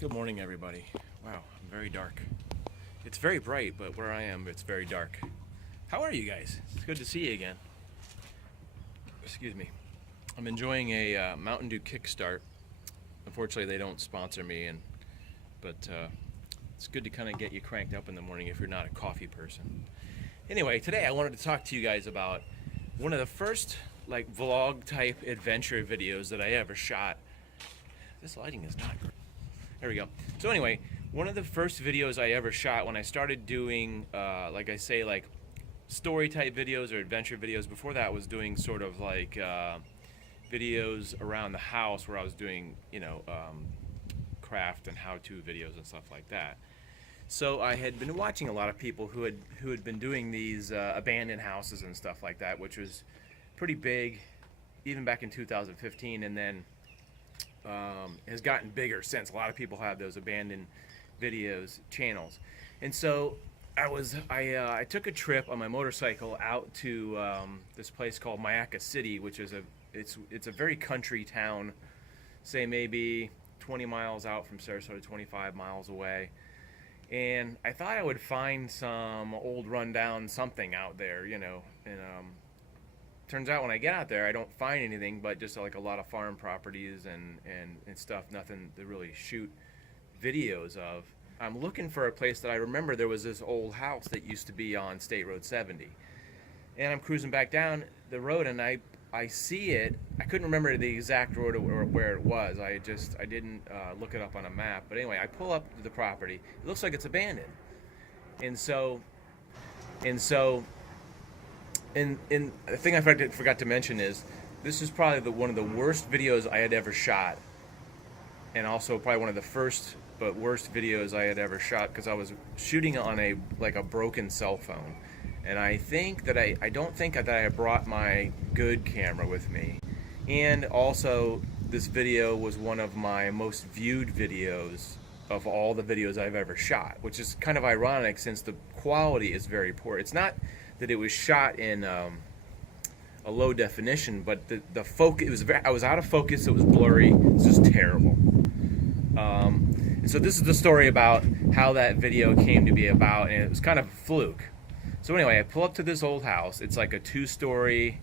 Good morning, everybody. Wow, I'm very dark. It's very bright, but where I am, it's very dark. How are you guys? It's good to see you again. Excuse me. I'm enjoying a Mountain Dew Kickstart. Unfortunately, they don't sponsor me, but it's good to kind of get you cranked up in the morning if you're not a coffee person. Anyway, today I wanted to talk to you guys about one of the first vlog type adventure videos that I ever shot. This lighting is not great. There we go. So anyway, one of the first videos I ever shot when I started doing, story type videos or adventure videos. Before that, I was doing sort of videos around the house where I was doing, craft and how-to videos and stuff like that. So I had been watching a lot of people who had been doing these abandoned houses and stuff like that, which was pretty big, even back in 2015, and then has gotten bigger since. A lot of people have those abandoned videos channels, and so I took a trip on my motorcycle out to this place called Mayaca City, which is it's a very country town, say maybe 20 miles out from Sarasota, 25 miles away. And I thought I would find some old rundown something out there, and turns out when I get out there, I don't find anything but just a lot of farm properties and stuff, nothing to really shoot videos of. I'm looking for a place that I remember there was this old house that used to be on State Road 70. And I'm cruising back down the road and I see it. I couldn't remember the exact road or where it was. I didn't look it up on a map. But anyway, I pull up to the property. It looks like it's abandoned. And the thing I forgot to mention is this is probably one of the worst videos I had ever shot, and also probably one of the first but worst videos I had ever shot, because I was shooting on a broken cell phone, and I don't think that I brought my good camera with me, and also this video was one of my most viewed videos of all the videos I've ever shot, which is kind of ironic since the quality is very poor. It's not that it was shot in a low definition, but the focus, I was out of focus, it was blurry, it's just terrible. And so this is the story about how that video came to be about, and it was kind of a fluke. So anyway, I pull up to this old house. It's like a two-story.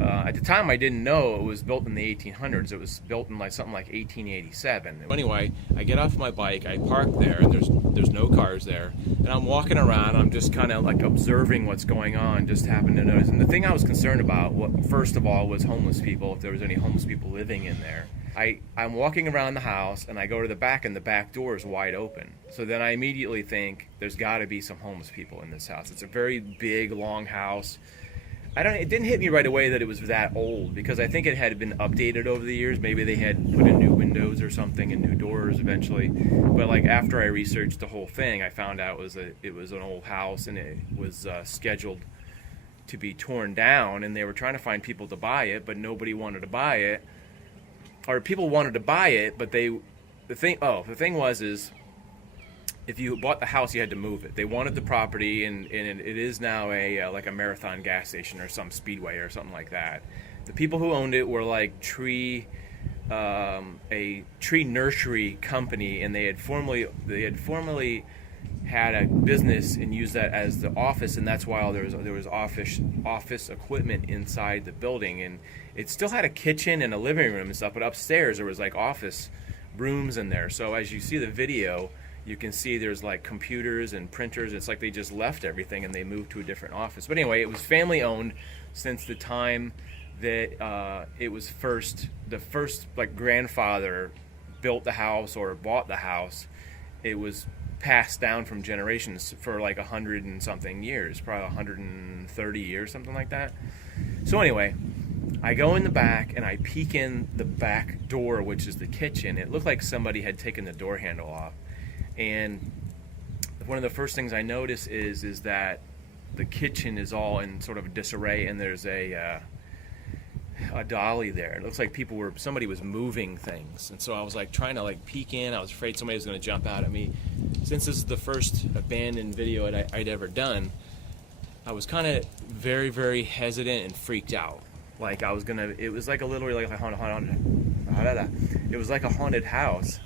At the time, I didn't know it was built in the 1800s. It was built in something like 1887. Anyway, I get off my bike, I park there, and there's no cars there. And I'm walking around, I'm just kind of observing what's going on, just happened to notice. And the thing I was concerned about, first of all, was homeless people, if there was any homeless people living in there. I'm walking around the house, and I go to the back, and the back door is wide open. So then I immediately think, there's got to be some homeless people in this house. It's a very big, long house. It didn't hit me right away that it was that old, because I think it had been updated over the years. Maybe they had put in new windows or something and new doors eventually. But after I researched the whole thing, I found out it was an old house, and it was scheduled to be torn down, and they were trying to find people to buy it, but nobody wanted to buy it. Or people wanted to buy it, but the thing was if you bought the house, you had to move it. They wanted the property, and it is now a Marathon gas station or some speedway or something like that. The people who owned it were a tree nursery company, and they had formerly had a business and used that as the office, and that's why there was office equipment inside the building, and it still had a kitchen and a living room and stuff, but upstairs there was office rooms in there. So as you see the video, you can see there's computers and printers. It's they just left everything and they moved to a different office. But anyway, it was family owned since the time that it was the first grandfather built the house or bought the house. It was passed down from generations for 100 and something years, probably 130 years, something like that. So anyway, I go in the back and I peek in the back door, which is the kitchen. It looked like somebody had taken the door handle off. And one of the first things I notice is that the kitchen is all in sort of disarray, and there's a dolly there. It looks like somebody was moving things, and so I was trying to peek in. I was afraid somebody was going to jump out at me. Since this is the first abandoned video I'd ever done, I was kind of very, very hesitant and freaked out. It was literally like a haunted. It was like a haunted house.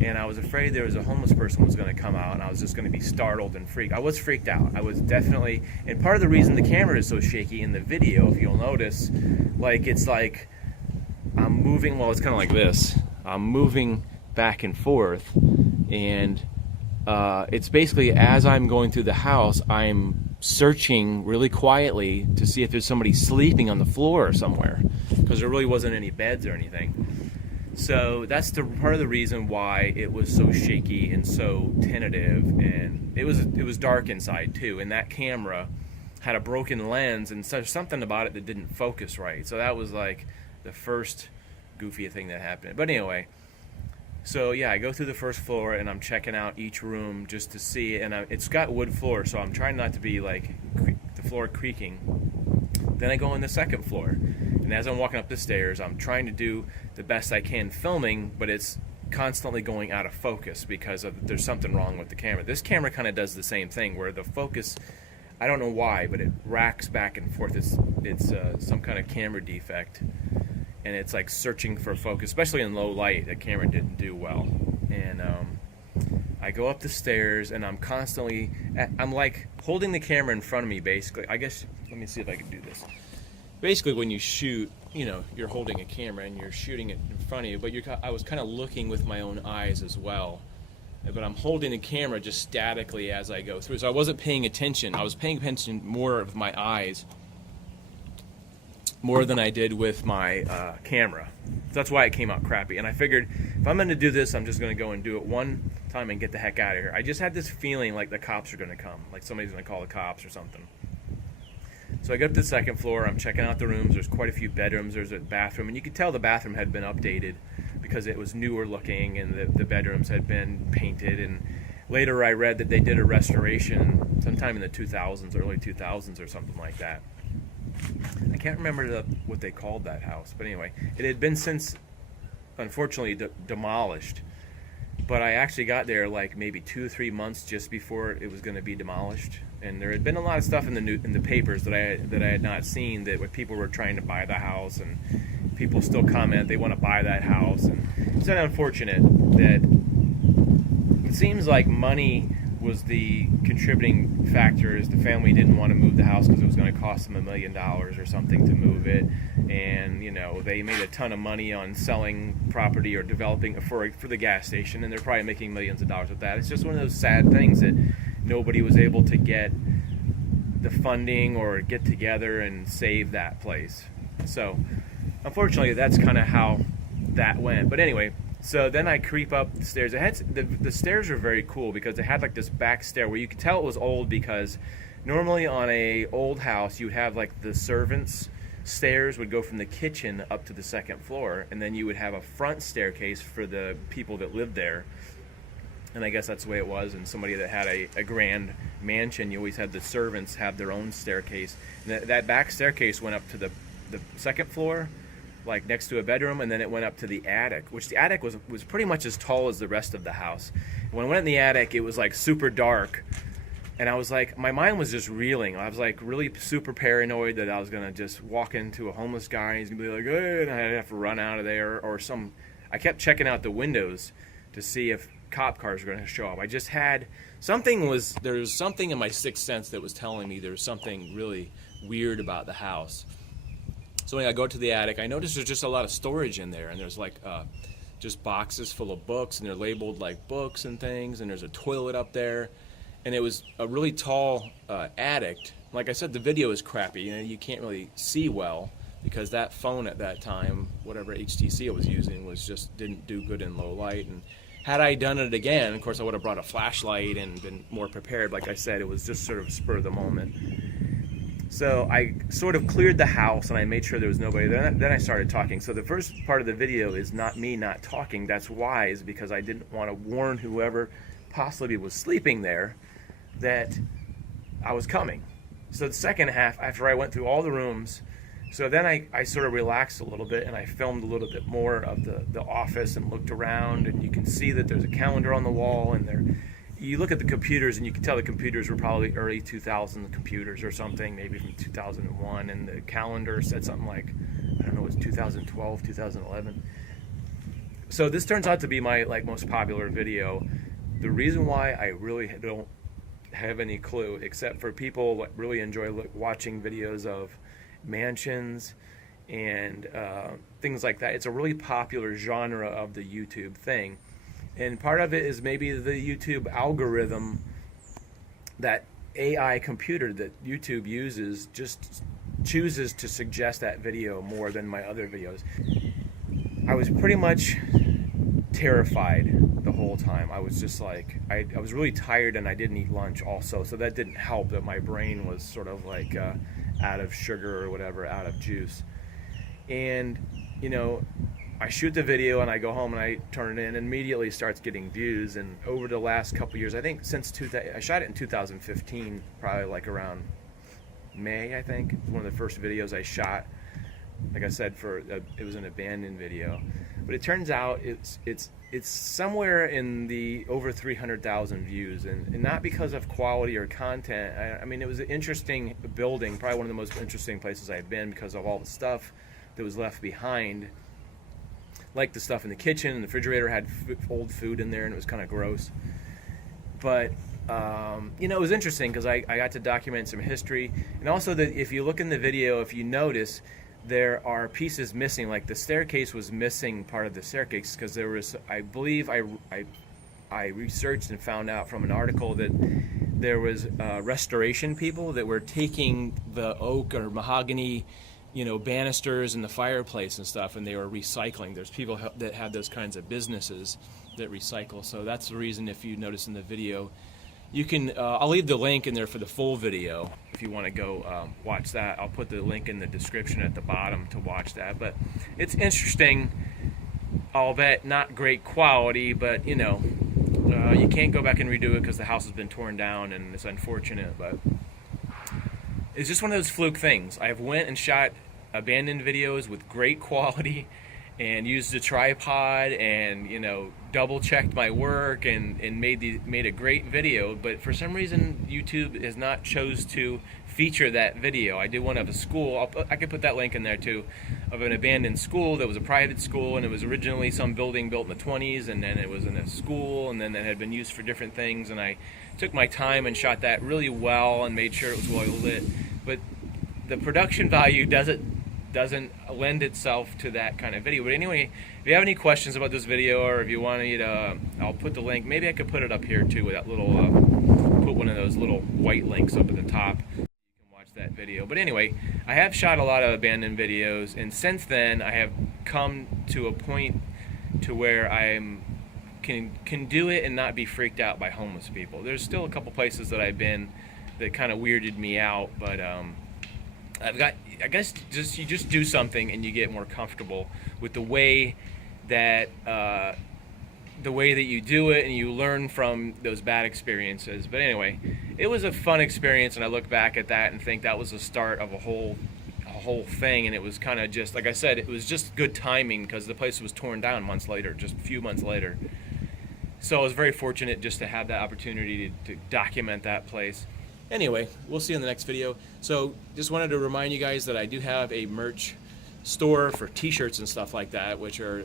and I was afraid there was a homeless person was going to come out, and I was just going to be startled and freaked. I was freaked out. I was definitely, and part of the reason the camera is so shaky in the video, if you'll notice, like it's like I'm moving, well, it's kind of like this. I'm moving back and forth, and it's basically as I'm going through the house, I'm searching really quietly to see if there's somebody sleeping on the floor somewhere, because there really wasn't any beds or anything. So that's part of the reason why it was so shaky and so tentative, and it was dark inside too. And that camera had a broken lens, and so something about it that didn't focus right. So that was like the first goofy thing that happened. But anyway, so yeah, I go through the first floor and I'm checking out each room just to see, and it's got wood floor, so I'm trying not to be like the floor creaking. Then I go on the second floor, and as I'm walking up the stairs, I'm trying to do the best I can filming, but it's constantly going out of focus because there's something wrong with the camera. This camera kind of does the same thing, where the focus, I don't know why, but it racks back and forth. It's some kind of camera defect, and it's like searching for focus, especially in low light. The camera didn't do well, and I go up the stairs, and I'm constantly, I'm like holding the camera in front of me, basically. I guess, let me see if I can do this. Basically, when you shoot, you know, you're holding a camera and you're shooting it in front of you, but I was kind of looking with my own eyes as well. But I'm holding the camera just statically as I go through. So I wasn't paying attention. I was paying attention more with my eyes, more than I did with my camera. So that's why it came out crappy. And I figured, if I'm going to do this, I'm just going to go and do it one time and get the heck out of here. I just had this feeling like the cops are going to come, like somebody's going to call the cops or something. So I go up to the second floor, I'm checking out the rooms. There's quite a few bedrooms, there's a bathroom, and you could tell the bathroom had been updated because it was newer looking, and the bedrooms had been painted. And later I read that they did a restoration sometime in the 2000s, early 2000s or something like that. I can't remember what they called that house, but anyway, it had been since, unfortunately, demolished. But I actually got there like maybe 2 or 3 months just before it was going to be demolished, and there had been a lot of stuff in the papers that I had not seen, that people were trying to buy the house, and people still comment they want to buy that house. And it's unfortunate that it seems like money was the contributing factor, as the family didn't want to move the house because it was going to cost them $1 million or something to move it. And you know, they made a ton of money on selling property or developing for the gas station, and they're probably making millions of dollars with that. It's just one of those sad things that nobody was able to get the funding or get together and save that place. So unfortunately, that's kind of how that went. But anyway, so then I creep up the stairs. The stairs are very cool because they had like this back stair where you could tell it was old, because normally on a old house you would have like the servants' stairs would go from the kitchen up to the second floor, and then you would have a front staircase for the people that lived there. And I guess that's the way it was. And somebody that had a grand mansion, you always had the servants have their own staircase. And that back staircase went up to the second floor, like next to a bedroom, and then it went up to the attic, which the attic was pretty much as tall as the rest of the house. When I went in the attic, it was like super dark, and I was like, my mind was just reeling. I was like really super paranoid that I was gonna just walk into a homeless guy and he's gonna be like, hey, and I'd have to run out of there, or I kept checking out the windows to see if cop cars were gonna show up. I just had there was something in my sixth sense that was telling me there was something really weird about the house. So when I go to the attic, I noticed there's just a lot of storage in there, and there's like just boxes full of books, and they're labeled like books and things, and there's a toilet up there, and it was a really tall attic. Like I said, the video is crappy, you can't really see well because that phone at that time, whatever HTC I was using, didn't do good in low light. And had I done it again, of course I would have brought a flashlight and been more prepared. Like I said, it was just sort of spur of the moment. So I sort of cleared the house and I made sure there was nobody there. Then I started talking. So the first part of the video is not me not talking. That's wise, because I didn't want to warn whoever possibly was sleeping there that I was coming. So the second half, after I went through all the rooms, so then I sort of relaxed a little bit, and I filmed a little bit more of the office and looked around, and you can see that there's a calendar on the wall, and you look at the computers and you can tell the computers were probably early 2000 computers or something, maybe from 2001, and the calendar said something like, I don't know, it was 2012, 2011. So this turns out to be my most popular video. The reason why I really don't have any clue, except for people that really enjoy watching videos of mansions and things like that. It's a really popular genre of the YouTube thing, and part of it is maybe the YouTube algorithm, that AI computer that YouTube uses just chooses to suggest that video more than my other videos. I was pretty much terrified the whole time. I was just like, I was really tired, and I didn't eat lunch also, so that didn't help that my brain was sort of like out of sugar or whatever, out of juice. And you know, I shoot the video and I go home and I turn it in, and immediately starts getting views. And over the last couple years, I think since I shot it in 2015, probably like around May, I think. It was one of the first videos I shot. Like I said, it was an abandoned video, but it turns out it's somewhere in the over 300,000 views, and not because of quality or content. I mean, it was an interesting building, probably one of the most interesting places I've been because of all the stuff that was left behind, like the stuff in the kitchen and the refrigerator had old food in there, and it was kind of gross. But you know, it was interesting because I got to document some history, and also that if you look in the video, if you notice, there are pieces missing. Like the staircase was missing part of the staircase because there was, I believe, I researched and found out from an article that there was restoration people that were taking the oak or mahogany, you know, banisters in the fireplace and stuff, and they were recycling. There's people that have those kinds of businesses that recycle. So that's the reason, if you notice in the video, you can, I'll leave the link in there for the full video if you want to go watch that. I'll put the link in the description at the bottom to watch that. But it's interesting, albeit not great quality, but you know, you can't go back and redo it because the house has been torn down, and it's unfortunate, but it's just one of those fluke things. I have went and shot abandoned videos with great quality and used a tripod and, you know, double checked my work and made a great video, but for some reason YouTube has not chose to feature that video. I did one of a school, I could put that link in there too, of an abandoned school that was a private school, and it was originally some building built in the 20s, and then it was in a school, and then it had been used for different things, and I took my time and shot that really well and made sure it was well lit. But the production value doesn't lend itself to that kind of video. But anyway, if you have any questions about this video, or if you want me to, I'll put the link. Maybe I could put it up here too with that little, put one of those little white links up at the top. You can watch that video. But anyway, I have shot a lot of abandoned videos, and since then I have come to a point to where can do it and not be freaked out by homeless people. There's still a couple places that I've been that kind of weirded me out, but I guess you just do something and you get more comfortable with the way that you do it, and you learn from those bad experiences. But anyway, it was a fun experience, and I look back at that and think that was the start of a whole thing, and it was kind of just, like I said, it was just good timing because the place was torn down months later, just a few months later. So I was very fortunate just to have that opportunity to document that place. Anyway, we'll see you in the next video. So just wanted to remind you guys that I do have a merch store for t-shirts and stuff like that, which are,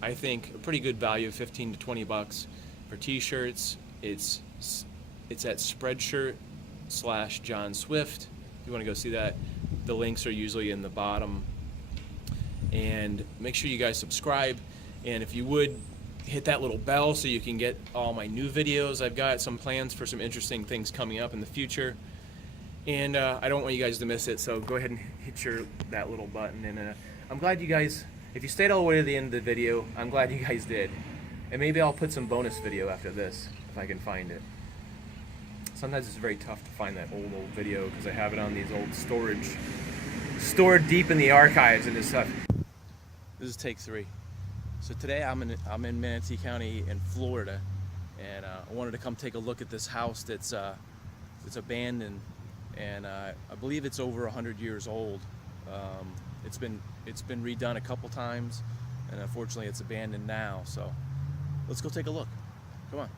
I think, a pretty good value, 15 to 20 bucks for t-shirts. It's at Spreadshirt/John Swift. If you want to go see that, the links are usually in the bottom. And make sure you guys subscribe, and if you would, hit that little bell so you can get all my new videos. I've got some plans for some interesting things coming up in the future, and I don't want you guys to miss it, so go ahead and hit that little button. And I'm glad you guys, if you stayed all the way to the end of the video, I'm glad you guys did. And maybe I'll put some bonus video after this if I can find it. Sometimes it's very tough to find that old video because I have it on these old storage, stored deep in the archives and this stuff. This is take 3. So today I'm in Manatee County in Florida, and I wanted to come take a look at this house that's abandoned, and I believe it's over 100 years old. It's been redone a couple times, and unfortunately it's abandoned now. So let's go take a look. Come on.